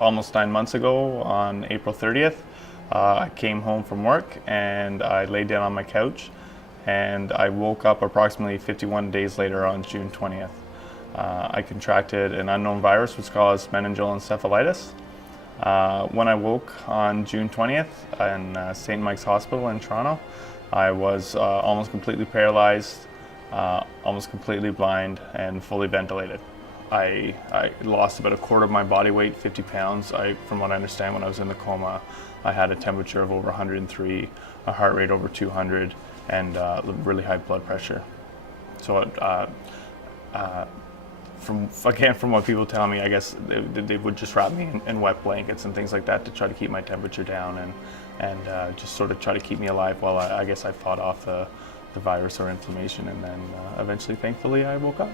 almost 9 months ago on April 30th. I came home from work and I laid down on my couch and I woke up approximately 51 days later on June 20th. I contracted an unknown virus which caused meningeal encephalitis. When I woke on June 20th in St. Mike's Hospital in Toronto, I was almost completely paralyzed, almost completely blind, and fully ventilated. I lost about a quarter of my body weight, 50 pounds. From what I understand, when I was in the coma, I had a temperature of over 103, a heart rate over 200, and really high blood pressure. So from what people tell me, I guess they would just wrap me in wet blankets and things like that to try to keep my temperature down and just sort of try to keep me alive while I guess I fought off the virus or inflammation, and then eventually, thankfully, I woke up.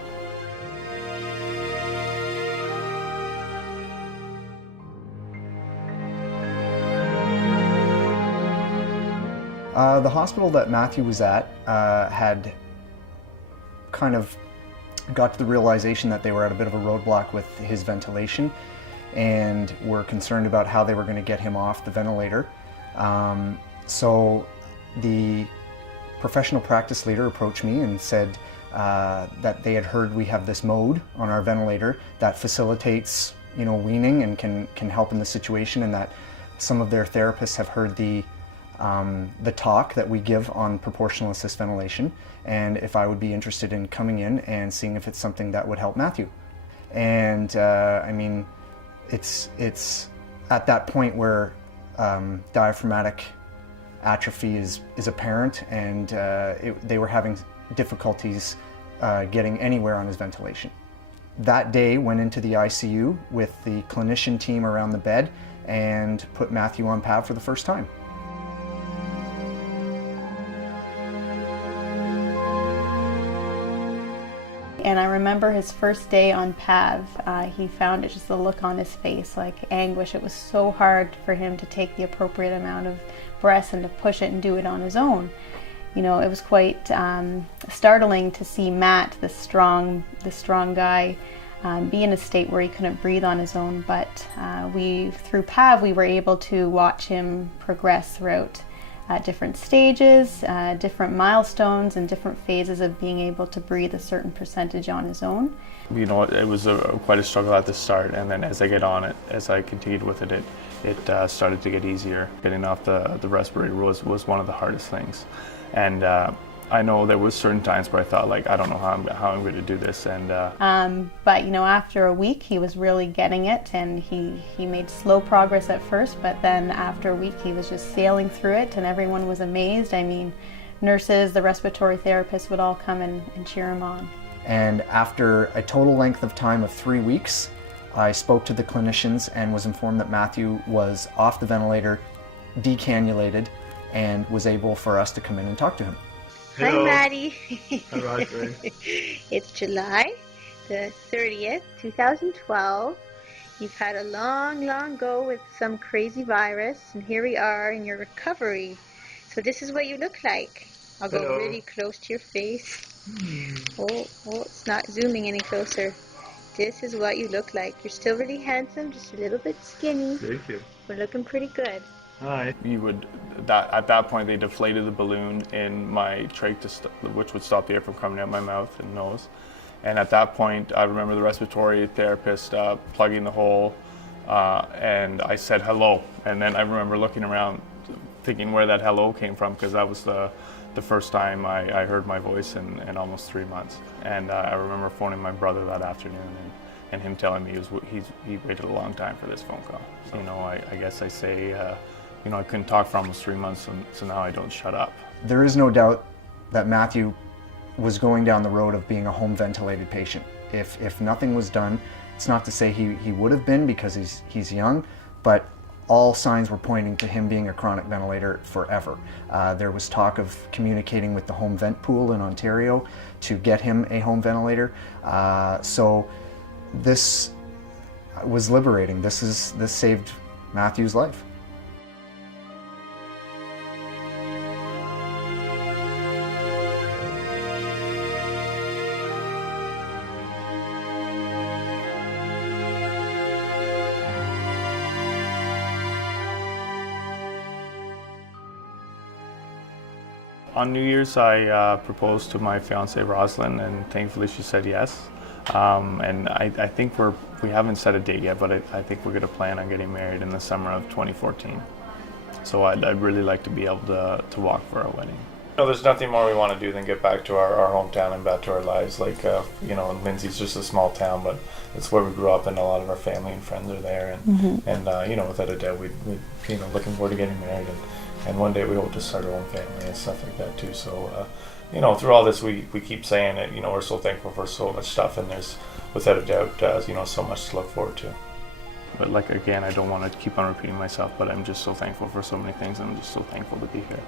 The hospital that Matthew was at had kind of got to the realization that they were at a bit of a roadblock with his ventilation and were concerned about how they were going to get him off the ventilator. So the professional practice leader approached me and said that they had heard we have this mode on our ventilator that facilitates, weaning and can help in the situation, and that some of their therapists have heard the talk that we give on proportional assist ventilation, and if I would be interested in coming in and seeing if it's something that would help Matthew. And I mean, it's at that point where diaphragmatic atrophy is apparent, and they were having difficulties getting anywhere on his ventilation. That day went into the ICU with the clinician team around the bed and put Matthew on PAV for the first time. And I remember his first day on PAV, he found it just the look on his face, like anguish. It was so hard for him to take the appropriate amount of breaths and to push it and do it on his own. It was quite startling to see Matt, the strong guy, be in a state where he couldn't breathe on his own. But through PAV, we were able to watch him progress throughout different stages, different milestones, and different phases of being able to breathe a certain percentage on his own. It was quite a struggle at the start, and then as I continued with it, it started to get easier. Getting off the respirator was one of the hardest things, and I know there was certain times where I thought, like, I don't know how I'm going to do this, and but after a week he was really getting it, and he made slow progress at first, but then after a week he was just sailing through it, and everyone was amazed. I mean, nurses, the respiratory therapists would all come and cheer him on. And after a total length of time of 3 weeks, I spoke to the clinicians and was informed that Matthew was off the ventilator, decannulated, and was able for us to come in and talk to him. Hello. Hi, Maddie. Hi, Roger. It's July the 30th, 2012. You've had a long go with some crazy virus, and here we are in your recovery. So this is what you look like. I'll go really close to your face. Oh, it's not zooming any closer. This is what you look like. You're still really handsome, just a little bit skinny. Thank you. We're looking pretty good. Hi. At that point, they deflated the balloon in my trach, which would stop the air from coming out my mouth and nose. And at that point, I remember the respiratory therapist plugging the hole, and I said hello. And then I remember looking around, thinking where that hello came from, because that was the first time I heard my voice in almost 3 months. And I remember phoning my brother that afternoon and him telling me he waited a long time for this phone call. So, I guess I say, I couldn't talk for almost 3 months, so now I don't shut up. There is no doubt that Matthew was going down the road of being a home ventilated patient. If nothing was done, it's not to say he would have been, because he's young, but all signs were pointing to him being a chronic ventilator forever. There was talk of communicating with the home vent pool in Ontario to get him a home ventilator. So this was liberating. This saved Matthew's life. On New Year's, I proposed to my fiancée Rosalind, and thankfully she said yes. And I think we haven't set a date yet, but I think we're going to plan on getting married in the summer of 2014. So I'd really like to be able to walk for our wedding. There's nothing more we want to do than get back to our hometown and back to our lives. Like, Lindsay's just a small town, but it's where we grew up, and a lot of our family and friends are there. And without a doubt, we'd looking forward to getting married. And one day we hope to start our own family and stuff like that too. So, through all this, we keep saying it. We're so thankful for so much stuff, and there's, without a doubt, so much to look forward to. But again, I don't want to keep on repeating myself, but I'm just so thankful for so many things, and I'm just so thankful to be here.